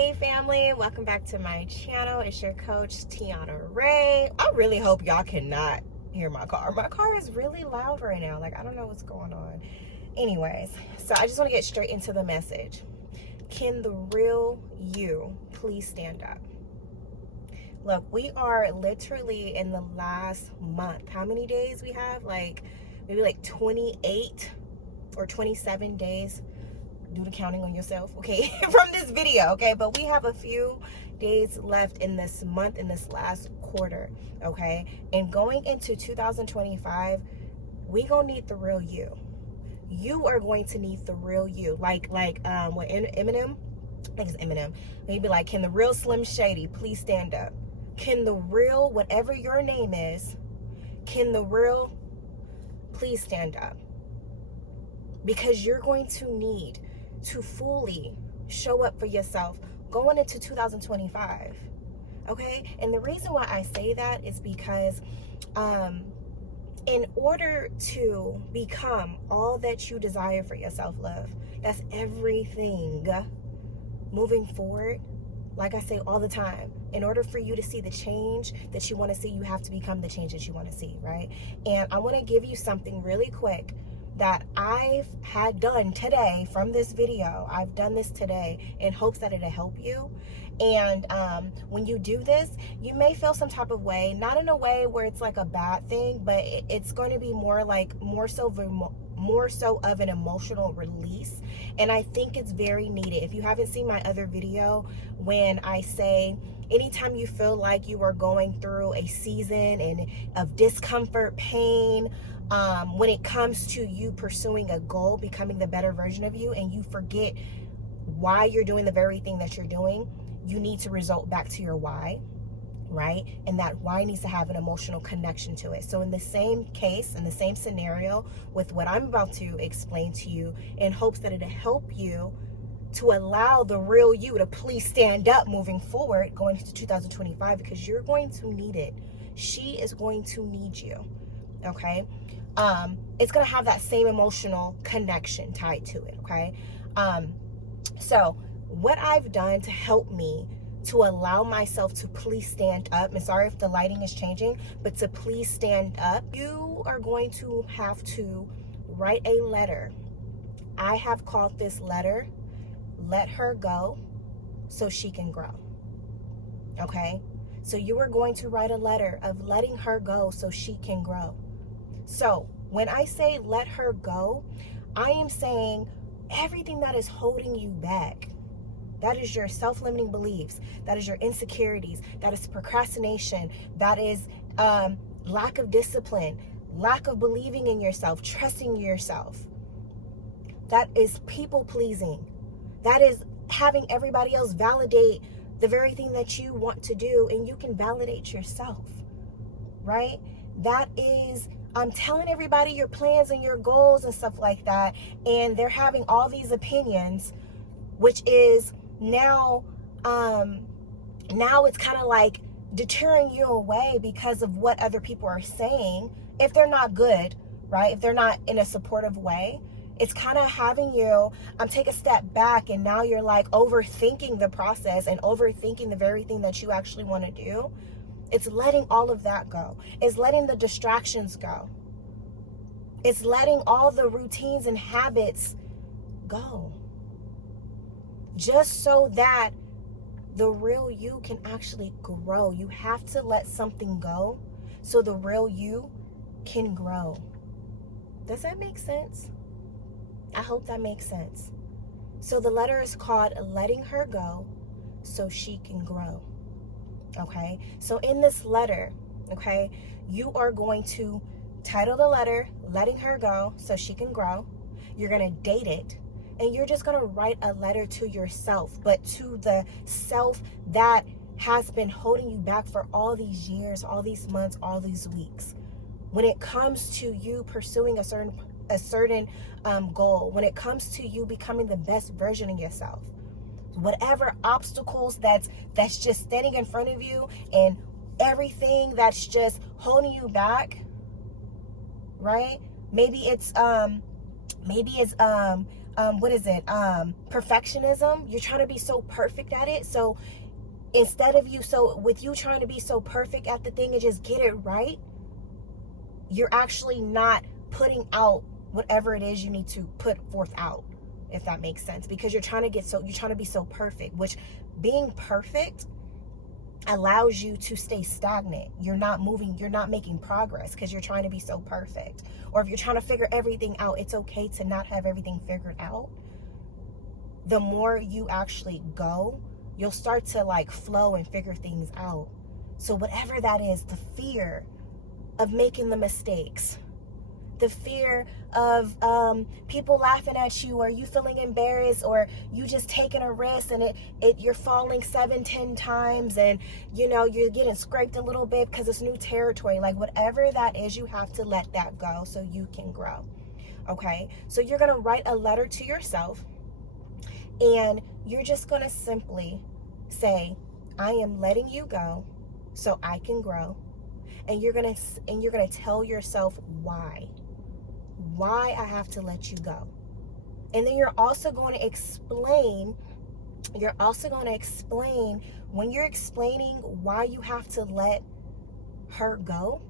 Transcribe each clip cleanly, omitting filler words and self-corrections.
Hey family, welcome back to my channel. It's your coach Tiana Ray. I really hope y'all cannot hear my car. My car is really loud right now. Like, I don't know what's going on. Anyways, so I just want to get straight into the message. Can the real you please stand up? Look, we are literally in the last month. How many days we have? Maybe 28 or 27 days. Do the counting on yourself, okay, from this video, okay? But we have a few days left in this month, in this last quarter, okay? And going into 2025, we gonna need the real you. You are going to need the real you. What Eminem, I think it's Eminem, maybe like, can the real Slim Shady please stand up? Can the real, whatever your name is, can the real please stand up? Because you're going to need to fully show up for yourself going into 2025, okay? And the reason why I say that is because in order to become all that you desire for yourself, love, that's everything moving forward. Like I say all the time, in order for you to see the change that you want to see, you have to become the change that you want to see, right? And I want to give you something really quick that I've had done today from this video. I've done this today in hopes that it'll help you. And when you do this, you may feel some type of way, not in a way where it's like a bad thing, but it's going to be more so of an emotional release. And I think it's very needed. If you haven't seen my other video, when I say anytime you feel like you are going through a season of discomfort, pain, when it comes to you pursuing a goal, becoming the better version of you, and you forget why you're doing the very thing that you're doing, you need to result back to your why, right? And that why needs to have an emotional connection to it. So in the same case, in the same scenario with what I'm about to explain to you, in hopes that it'll help you to allow the real you to please stand up moving forward going into 2025, because you're going to need it. She is going to need you, okay? It's going to have that same emotional connection tied to it, okay? So what I've done to help me to allow myself to please stand up, and sorry if the lighting is changing, but to please stand up, you are going to have to write a letter. I have called this letter, Let Her Go So She Can Grow, okay? So you are going to write a letter of letting her go so she can grow. So when I say let her go, I am saying everything that is holding you back, that is your self-limiting beliefs, that is your insecurities, that is procrastination, that is lack of discipline, lack of believing in yourself, trusting yourself, that is people pleasing, that is having everybody else validate the very thing that you want to do, and you can validate yourself, right? That is telling everybody your plans and your goals and stuff like that, and they're having all these opinions, which is now it's kind of like deterring you away because of what other people are saying. If they're not good, right? If they're not in a supportive way, it's kind of having you take a step back, and now you're like overthinking the process and overthinking the very thing that you actually want to do. It's letting all of that go. It's letting the distractions go. It's letting all the routines and habits go. Just so that the real you can actually grow. You have to let something go so the real you can grow. Does that make sense? I hope that makes sense. So the letter is called Letting Her Go So She Can Grow. Okay, so in this letter, okay, you are going to title the letter Letting Her Go So She Can Grow. You're going to date it, and you're just going to write a letter to yourself, but to the self that has been holding you back for all these years, all these months, all these weeks. When it comes to you pursuing a certain goal, when it comes to you becoming the best version of yourself, whatever obstacles that's just standing in front of you, and everything that's just holding you back, right? Maybe it's perfectionism. You're trying to be so perfect at it. So with you trying to be so perfect at the thing and just get it right, you're actually not putting out whatever it is you need to put forth out, if that makes sense. Because you're trying to be so perfect, which being perfect allows you to stay stagnant. You're not moving, you're not making progress because you're trying to be so perfect. Or if you're trying to figure everything out, it's okay to not have everything figured out. The more you actually go, you'll start to like flow and figure things out. So whatever that is, the fear of making the mistakes, the fear of people laughing at you, or you feeling embarrassed, or you just taking a risk and you're falling 7-10 times, and you're getting scraped a little bit because it's new territory. Like whatever that is, you have to let that go so you can grow. Okay, so you're gonna write a letter to yourself, and you're just gonna simply say, I am letting you go so I can grow. And you're gonna tell yourself why I have to let you go. And then you're also going to explain when you're explaining why you have to let her go,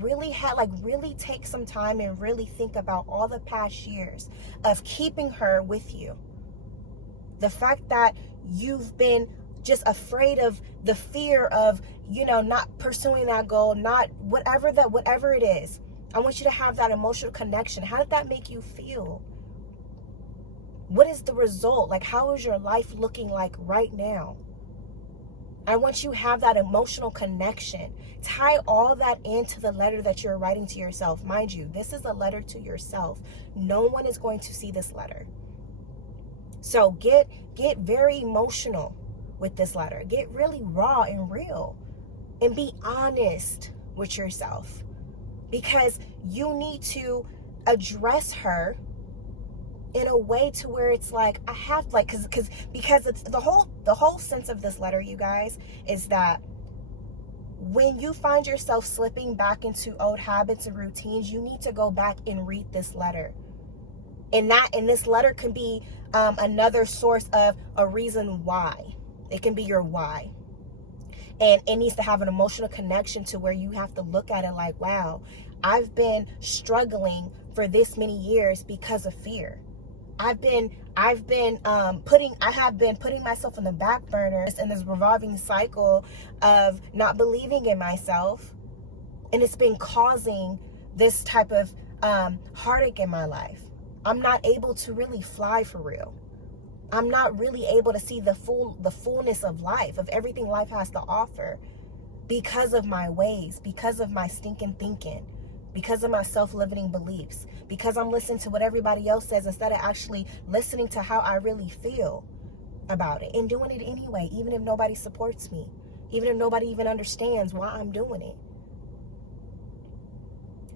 really take some time and really think about all the past years of keeping her with you. The fact that you've been just afraid of the fear of, not pursuing that goal, not whatever it is. I want you to have that emotional connection. How did that make you feel? What is the result? Like, how is your life looking like right now? I want you to have that emotional connection. Tie all that into the letter that you're writing to yourself. Mind you, this is a letter to yourself. No one is going to see this letter. So get very emotional with this letter. Get really raw and real, and be honest with yourself, because you need to address her in a way to where it's like, I have because it's the whole sense of this letter, you guys, is that when you find yourself slipping back into old habits and routines, you need to go back and read this letter. And this letter can be another source of a reason why. It can be your why. And it needs to have an emotional connection to where you have to look at it like, wow, I've been struggling for this many years because of fear. I have been putting myself in the back burner in this revolving cycle of not believing in myself. And it's been causing this type of heartache in my life. I'm not able to really fly for real. I'm not really able to see the fullness of life, of everything life has to offer, because of my ways, because of my stinking thinking, because of my self-limiting beliefs, because I'm listening to what everybody else says instead of actually listening to how I really feel about it, and doing it anyway, even if nobody supports me, even if nobody even understands why I'm doing it.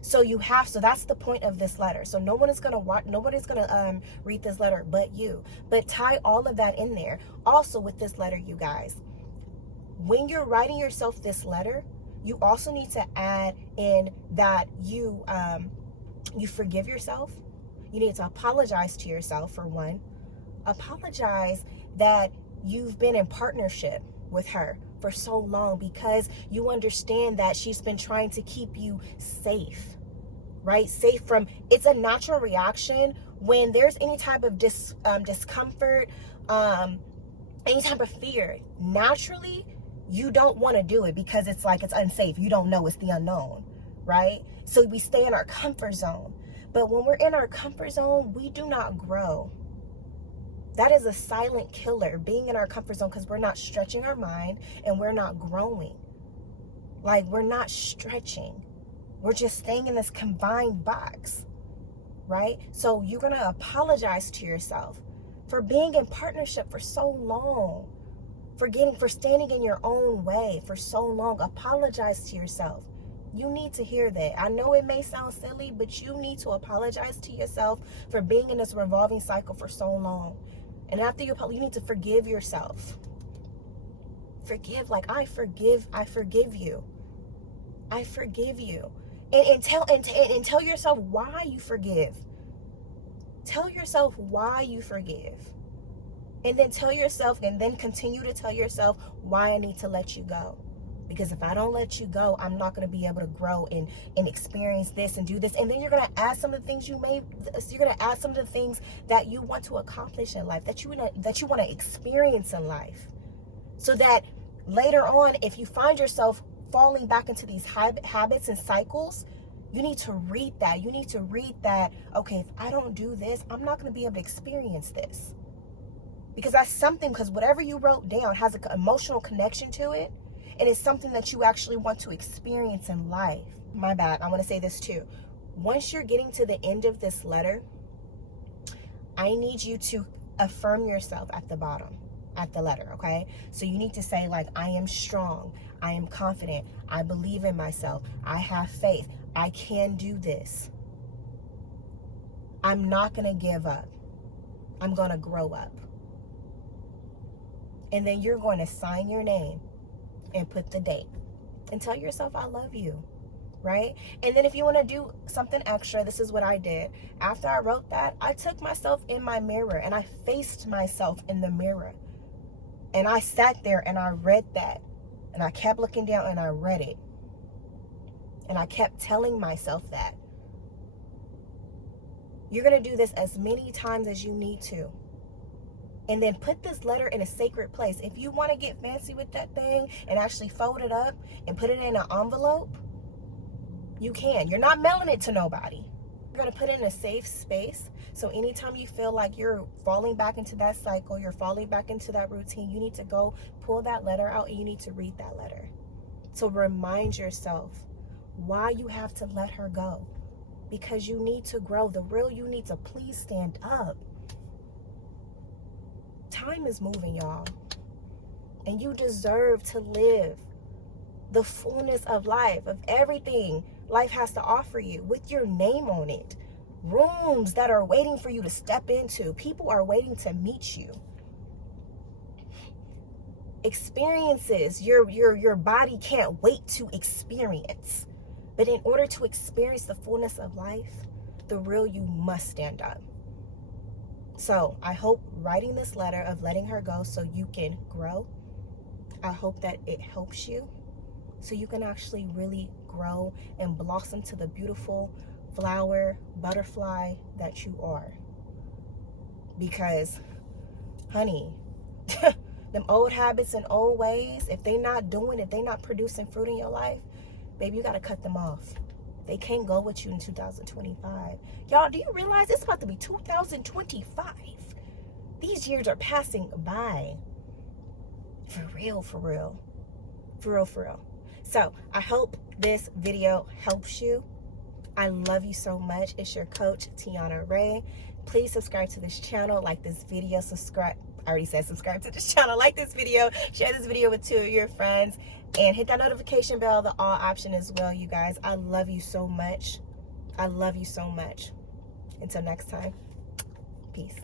So that's the point of this letter. So nobody's gonna read this letter but you. But tie all of that in there. Also with this letter, you guys, when you're writing yourself this letter, you also need to add in that you forgive yourself. You need to apologize to yourself, for one. Apologize that you've been in partnership with her for so long, because you understand that she's been trying to keep you safe, right? Safe from, it's a natural reaction when there's any type of discomfort, any type of fear. Naturally, you don't want to do it because it's like, it's unsafe. You don't know, it's the unknown, right? So we stay in our comfort zone. But when we're in our comfort zone, we do not grow. That is a silent killer, being in our comfort zone, because we're not stretching our mind and we're not growing. Like, we're not stretching. We're just staying in this confined box, right? So you're going to apologize to yourself for being in partnership for so long, for standing in your own way for so long. Apologize to yourself. You need to hear that. I know it may sound silly, but you need to apologize to yourself for being in this revolving cycle for so long. And after you need to forgive yourself. Forgive, like, I forgive you. I forgive you. And tell yourself why you forgive. Tell yourself why you forgive. And then tell yourself, and then continue to tell yourself why I need to let you go. Because if I don't let you go, I'm not going to be able to grow and experience this and do this. And then you're going to add some of the things you're going to add some of the things that you want to accomplish in life, that you want to experience in life. So that later on, if you find yourself falling back into these habits and cycles, you need to read that. You need to read that, okay, if I don't do this, I'm not going to be able to experience this. Because that's something, because whatever you wrote down has an emotional connection to it. And it's something that you actually want to experience in life. My bad, I want to say this too. Once you're getting to the end of this letter, I need you to affirm yourself at the bottom, at the letter, okay? So you need to say, like, I am strong, I am confident, I believe in myself, I have faith, I can do this. I'm not going to give up. I'm going to grow up. And then you're going to sign your name and put the date and tell yourself, I love you, right? And then if you want to do something extra, this is what I did. After I wrote that, I took myself in my mirror and I faced myself in the mirror. And I sat there and I read that. And I kept looking down and I read it. And I kept telling myself that. You're going to do this as many times as you need to. And then put this letter in a sacred place. If you want to get fancy with that thing and actually fold it up and put it in an envelope, you can. You're not mailing it to nobody. You're going to put it in a safe space. So anytime you feel like you're falling back into that cycle, you're falling back into that routine, you need to go pull that letter out and you need to read that letter. So remind yourself why you have to let her go. Because you need to grow. The real you need to please stand up. Time is moving, y'all. And you deserve to live the fullness of life, of everything life has to offer you with your name on it. Rooms that are waiting for you to step into. People are waiting to meet you. Experiences your body can't wait to experience. But in order to experience the fullness of life, the real you must stand up. So I hope writing this letter of letting her go so you can grow, I hope that it helps you so you can actually really grow and blossom to the beautiful flower, butterfly that you are. Because, honey, them old habits and old ways, if they not producing fruit in your life, baby, you got to cut them off. They can't go with you in 2025. Y'all, do you realize it's about to be 2025? These years are passing by. For real, for real. For real, for real. So, I hope this video helps you. I love you so much. It's your coach, Tiana Ray. Please subscribe to this channel, like this video, subscribe. I already said subscribe to this channel, like this video, share this video with 2 of your friends, and hit that notification bell, the all option as well, you guys. I love you so much. I love you so much. Until next time, peace.